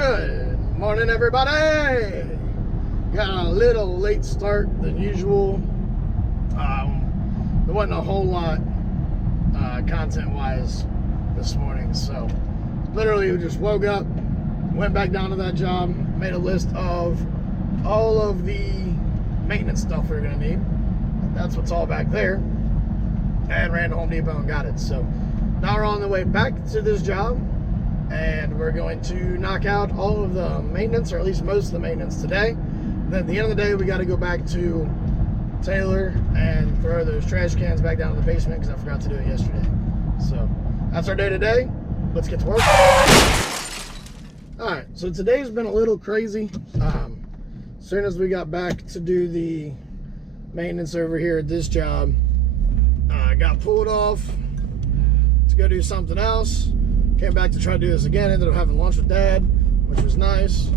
Good morning, everybody. Got a little late start than usual. There wasn't a whole lot content-wise this morning, so literally we just woke up, went back down to that job, made a list of all of the maintenance stuff we were gonna need. That's what's all back there, and ran to Home Depot and got it. So now we're on the way back to this job, and we're going to knock out all of the maintenance, or at least most of the maintenance today. Then at the end of the day, we got to go back to Taylor and throw those trash cans back down in the basement because I forgot to do it yesterday. So that's our day today. Let's get to work. All right, so today's been a little crazy. As soon as we got back to do the maintenance over here at this job, I got pulled off to go do something else. Came back to try to do this again. Ended up having lunch with Dad, which was nice.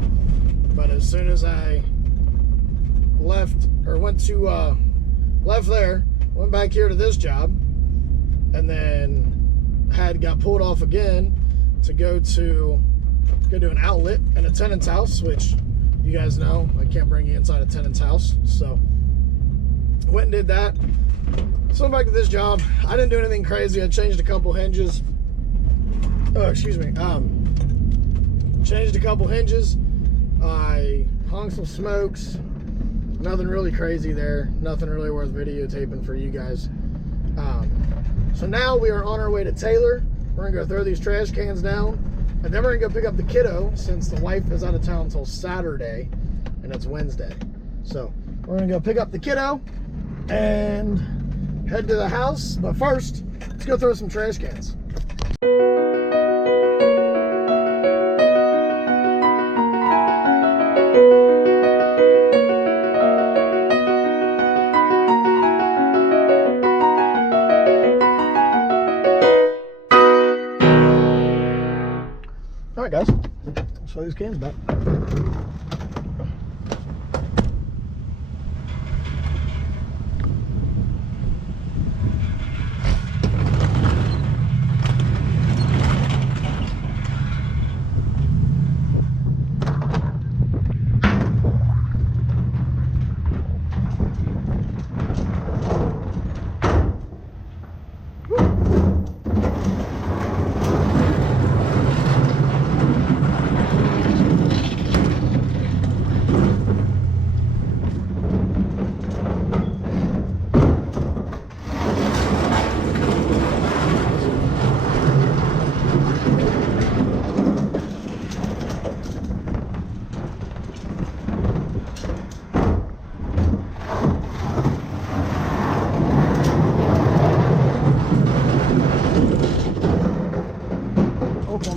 But as soon as I left, or left there, went back here to this job, and then got pulled off again to go do an outlet in a tenant's house, which you guys know I can't bring you inside a tenant's house. So went and did that. So I'm back to this job. I didn't do anything crazy. I changed a couple hinges. Oh, excuse me. Changed a couple hinges. I hung some smokes. Nothing really crazy there. Nothing really worth videotaping for you guys. So now we are on our way to Taylor. We're gonna go throw these trash cans down, and then we're gonna go pick up the kiddo since the wife is out of town until Saturday, and it's Wednesday. So we're gonna go pick up the kiddo and head to the house. But first, let's go throw some trash cans. All right, guys, let's throw these cans back.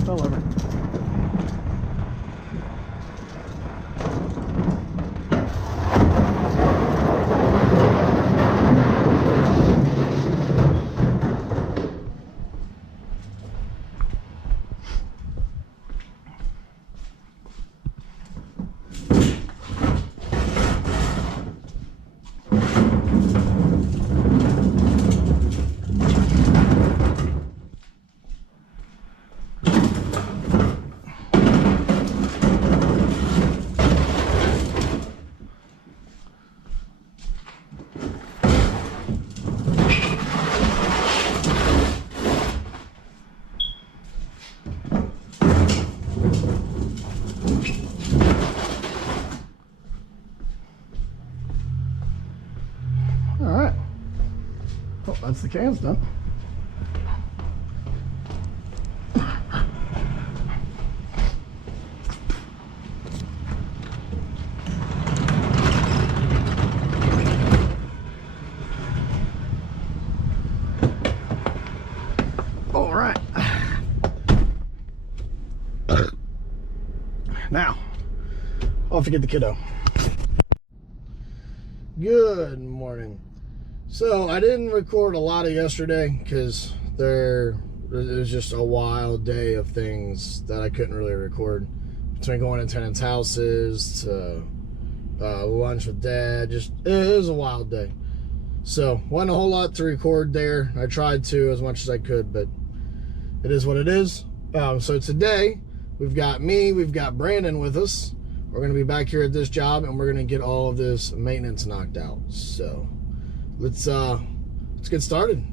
Fell over. That's the cans done. All right. Now, I'll have to get the kiddo. Good morning. So I didn't record a lot of yesterday because it was just a wild day of things that I couldn't really record. Between going to tenants' houses to lunch with Dad, it was a wild day. So wasn't a whole lot to record there. I tried to as much as I could, but it is what it is. So today we've got me, we've got Brandon with us. We're going to be back here at this job, and we're going to get all of this maintenance knocked out. So let's get started.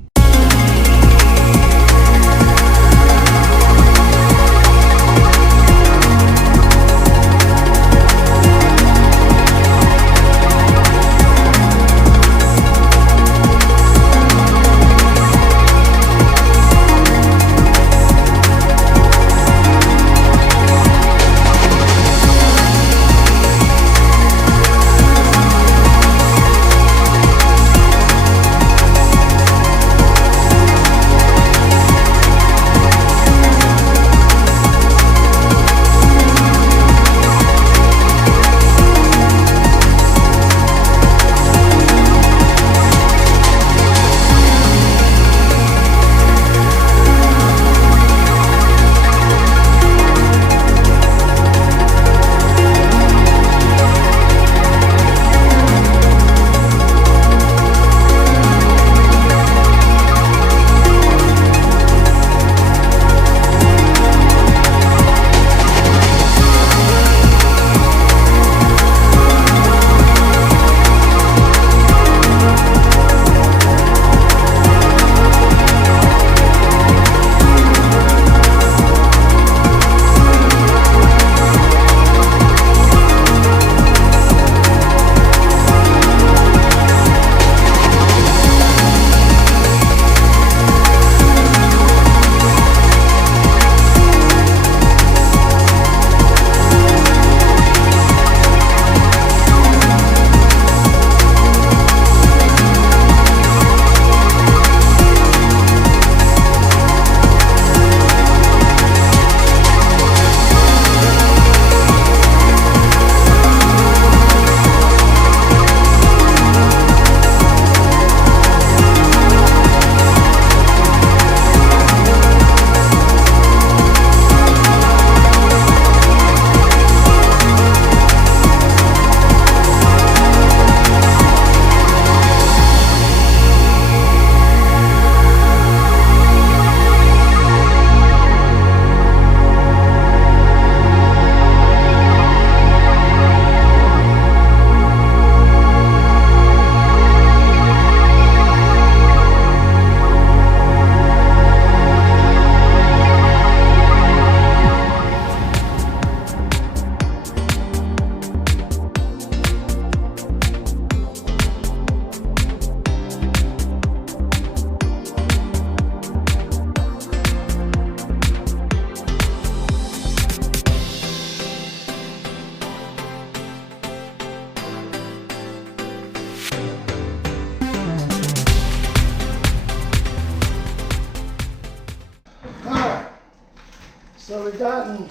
So we've gotten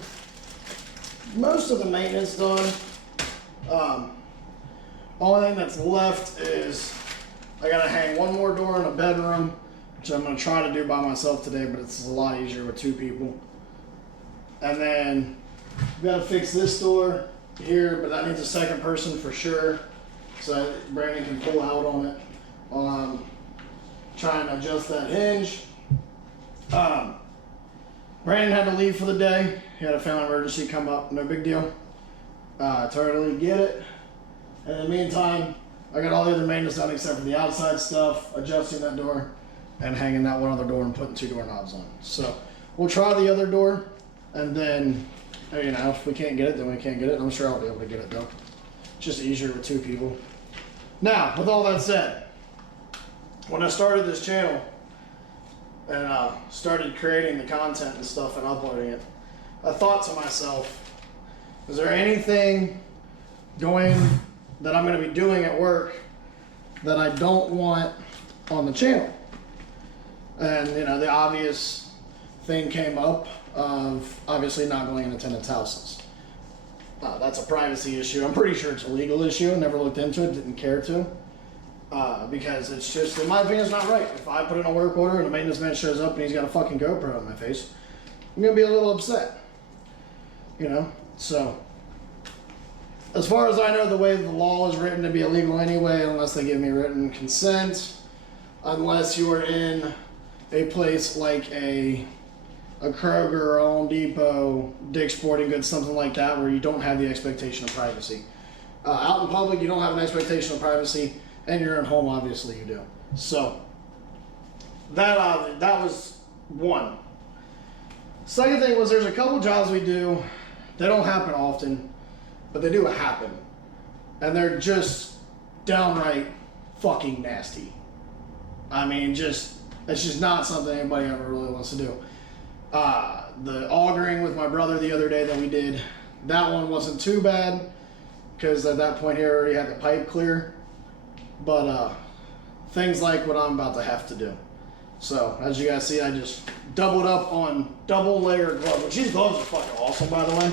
most of the maintenance done. Only thing that's left is I gotta hang one more door in a bedroom, which I'm gonna try to do by myself today, but it's a lot easier with two people. And then we gotta fix this door here, but that needs a second person for sure, so Brandon can pull out on it while I'm trying to adjust that hinge. Brandon had to leave for the day. He had a family emergency come up, no big deal. Totally get it. And in the meantime, I got all the other maintenance done except for the outside stuff, adjusting that door, and hanging that one other door and putting two doorknobs on. So we'll try the other door, and then, you know, if we can't get it, then we can't get it. I'm sure I'll be able to get it though. It's just easier with two people. Now, with all that said, when I started this channel and started creating the content and stuff and uploading it, I thought to myself, is there anything that I'm going to be doing at work that I don't want on the channel? And, you know, the obvious thing came up of obviously not going in attendance houses. That's a privacy issue. I'm pretty sure it's a legal issue. I never looked into it, didn't care to. Because it's just, in my opinion, it's not right. If I put in a work order and a maintenance man shows up and he's got a fucking GoPro on my face, I'm going to be a little upset. You know? So, as far as I know, the way the law is written to be illegal anyway, unless they give me written consent, unless you are in a place like a a Kroger or a Home Depot, Dick's Sporting Goods, something like that, where you don't have the expectation of privacy. Out in public, you don't have an expectation of privacy, and you're at home, obviously you do. So that was one. Second thing was there's a couple jobs we do. They don't happen often, but they do happen, and they're just downright fucking nasty. I mean, it's just not something anybody ever really wants to do. The augering with my brother the other day that we did, that one wasn't too bad because at that point he already had the pipe clear. But things like what I'm about to have to do. So as you guys see, I just doubled up on double layer gloves. Which these gloves are fucking awesome, by the way.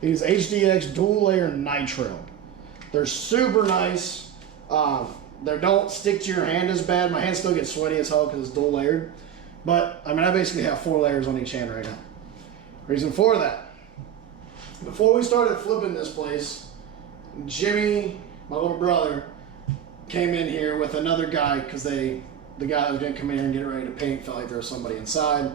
These HDX dual layer nitro. They're super nice. They don't stick to your hand as bad. My hand still gets sweaty as hell because it's dual layered. But, I mean, I basically have 4 layers on each hand right now. Reason for that. Before we started flipping this place, Jimmy, my little brother, came in here with another guy because the guy that was going to come in here and get ready to paint felt like there was somebody inside.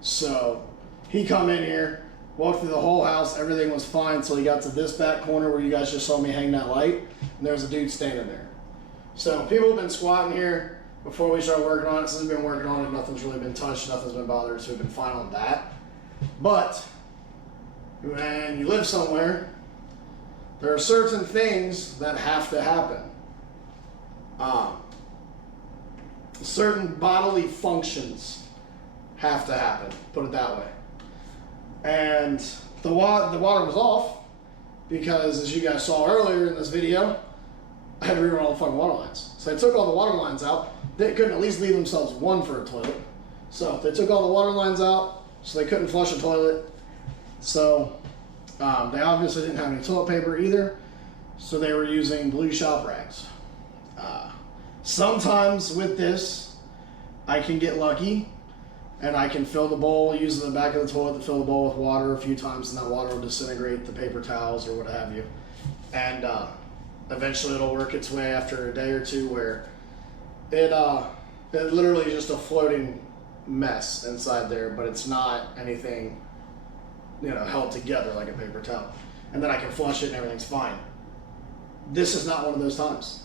So, he come in here, walked through the whole house, everything was fine until he got to this back corner where you guys just saw me hang that light, and there was a dude standing there. So people have been squatting here before we started working on it. Since we've been working on it, nothing's really been touched, nothing's been bothered, so we've been fine on that. But when you live somewhere, there are certain things that have to happen. Certain bodily functions have to happen, put it that way. And the water was off because, as you guys saw earlier in this video, I had to rerun all the fucking water lines. So I took all the water lines out. They couldn't at least leave themselves one for a toilet. So they took all the water lines out, so they couldn't flush a toilet. So they obviously didn't have any toilet paper either, so they were using blue shop rags. Sometimes with this, I can get lucky, and I can fill the bowl using the back of the toilet to fill the bowl with water a few times, and that water will disintegrate the paper towels or what have you. And eventually it'll work its way after a day or two where it literally is just a floating mess inside there, but it's not anything, held together like a paper towel. And then I can flush it and everything's fine. This is not one of those times.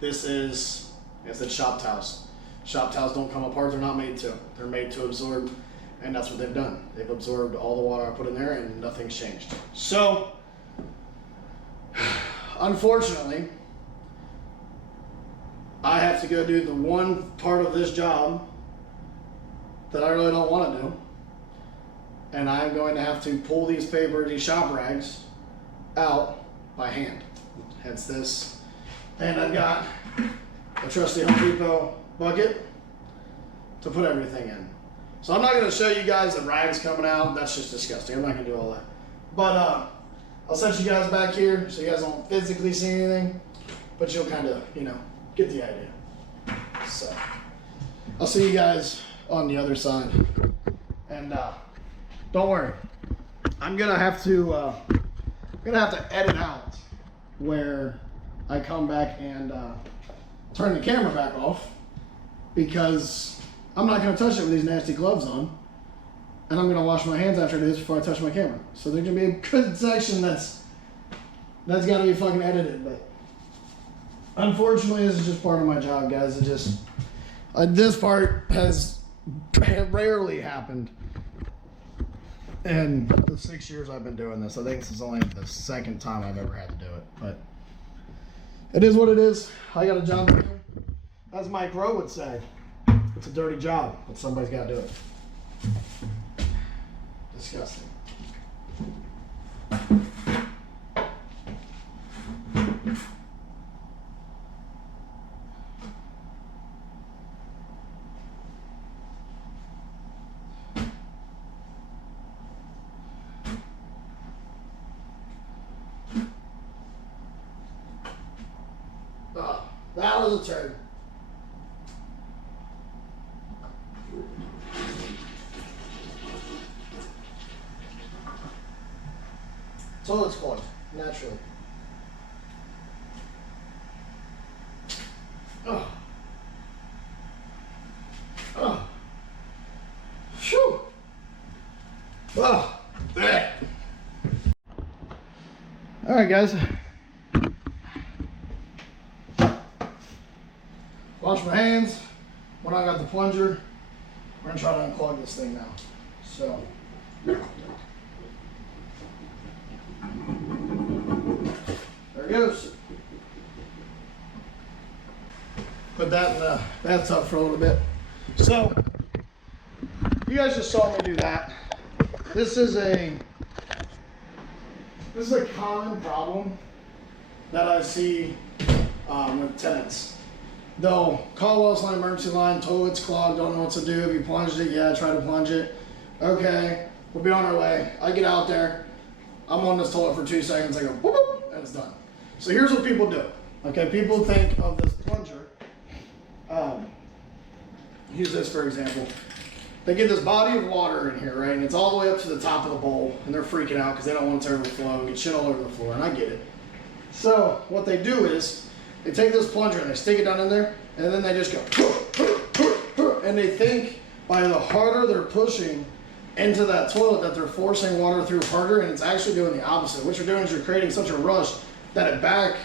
This is, like I said, shop towels. Shop towels don't come apart, they're not made to. They're made to absorb, and that's what they've done. They've absorbed all the water I put in there and nothing's changed. So, unfortunately, I have to go do the one part of this job that I really don't want to do. And I'm going to have to pull these shop rags out by hand. Hence this. And I've got a trusty Home Depot bucket to put everything in. So I'm not going to show you guys the rags coming out. That's just disgusting. I'm not going to do all that. But I'll set you guys back here so you guys don't physically see anything, but you'll kind of, get the idea. So I'll see you guys on the other side. And don't worry, I'm gonna have to edit out where I come back and turn the camera back off, because I'm not gonna touch it with these nasty gloves on. And I'm gonna wash my hands after this before I touch my camera. So there's gonna be a good section that's gotta be fucking edited. But unfortunately, this is just part of my job, guys. This part has rarely happened in the 6 years I've been doing this. I think this is only the second time I've ever had to do it. But it is what it is. I got a job to do. As Mike Rowe would say, it's a dirty job, but somebody's got to do it. Disgusting. Oh, that was a turn. Toilet's clogged, naturally. Oh. Oh. Oh, there. All right, guys. Wash my hands. When I got the plunger, we're gonna try to unclog this thing now. So. There it goes. Put that in the bathtub for a little bit. So, you guys just saw me do that. This is a common problem that I see with tenants. They'll call us on emergency line, toilet's clogged, don't know what to do. Have you plunged it? Yeah, try to plunge it. Okay, we'll be on our way. I get out there, I'm on this toilet for 2 seconds, I go boop, boop, and it's done. So here's what people do. Okay, people think of this plunger. Use this for example. They get this body of water in here, right? And it's all the way up to the top of the bowl, and they're freaking out because they don't want it to overflow, get shit all over the floor, and I get it. So what they do is, they take this plunger and they stick it down in there, and then they just go, and they think by the harder they're pushing into that toilet that they're forcing water through harder, and it's actually doing the opposite. What you're doing is you're creating such a rush that it back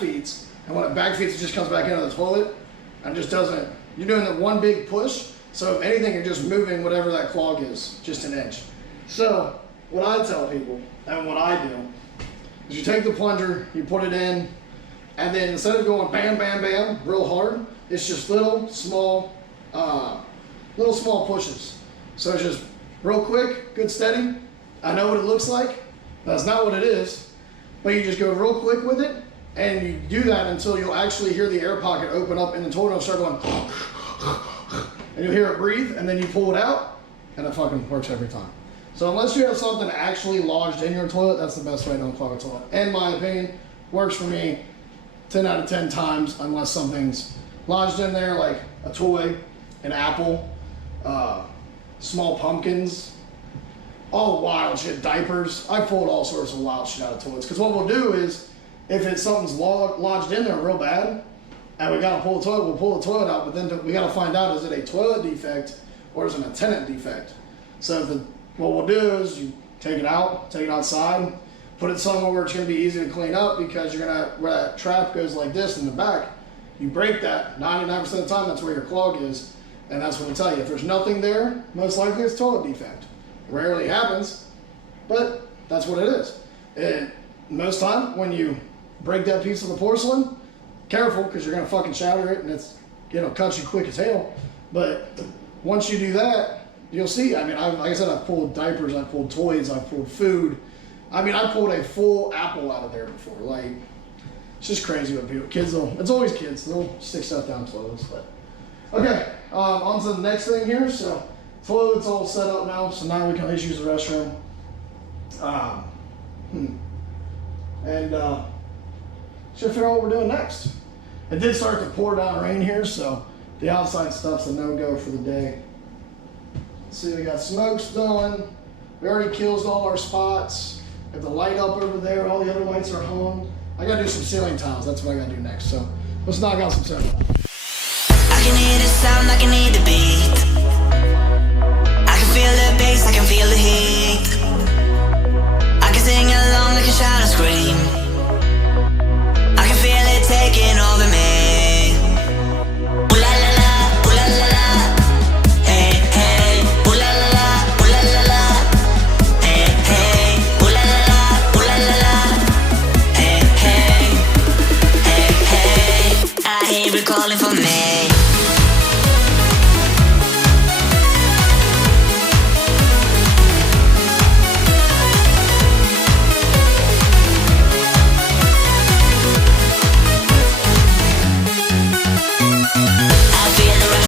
feeds, and when it back feeds, it just comes back into the toilet, and just doesn't, you're doing the one big push, so if anything, you're just moving whatever that clog is, just an inch. So, what I tell people, and what I do, is you take the plunger, you put it in, and then instead of going bam, bam, bam, real hard, it's just little small pushes. So it's just real quick, good steady. I know what it looks like. That's not what it is. But you just go real quick with it, and you do that until you'll actually hear the air pocket open up and the toilet will start going, and you'll hear it breathe, and then you pull it out, and it fucking works every time. So unless you have something actually lodged in your toilet, that's the best way to unclog a toilet. In my opinion, works for me 10 out of 10 times, unless something's lodged in there, like a toy, an apple, small pumpkins, all wild shit, diapers. I pulled all sorts of wild shit out of toilets. Because what we'll do is, if something's lodged in there real bad, and we gotta pull the toilet, we'll pull the toilet out, but then we gotta find out, is it a toilet defect or is it a tenant defect? So what we'll do is you take it out, take it outside, put it somewhere where it's gonna be easy to clean up, because where that trap goes like this in the back, you break that, 99% of the time that's where your clog is, and that's what it'll tell you. If there's nothing there, most likely it's toilet defect. Rarely happens, but that's what it is. Most time when you break that piece of the porcelain, careful, because you're gonna fucking shatter it, and it'll cut you quick as hell. But once you do that, you'll see. I mean, like I said, I've pulled diapers, I've pulled toys, I've pulled food. I mean, I pulled a full apple out of there before. Like, it's just crazy what people, it's always kids, they'll stick stuff down toilets. But okay, on to the next thing here. So toilet's all set up now, so now we can at least use the restroom. Should figure out what we're doing next. It did start to pour down rain here, so the outside stuff's a no-go for the day. Let's see, we got smokes done. We already killed all our spots. Got the light up over there, all the other lights are hung. I gotta do some ceiling tiles, that's what I gotta do next. So let's knock out some ceiling tiles. I can hear the sound, I can hear the beat. I can feel the bass, I can feel the heat. I can sing along, I can shout and scream. I can feel it taking over me. Ooh la la la, ooh la la la. Hey, hey, ooh la la la, ooh la la la. Hey, hey, ooh la la la, ooh la la la. Hey, hey, hey, hey. I hear it calling for me.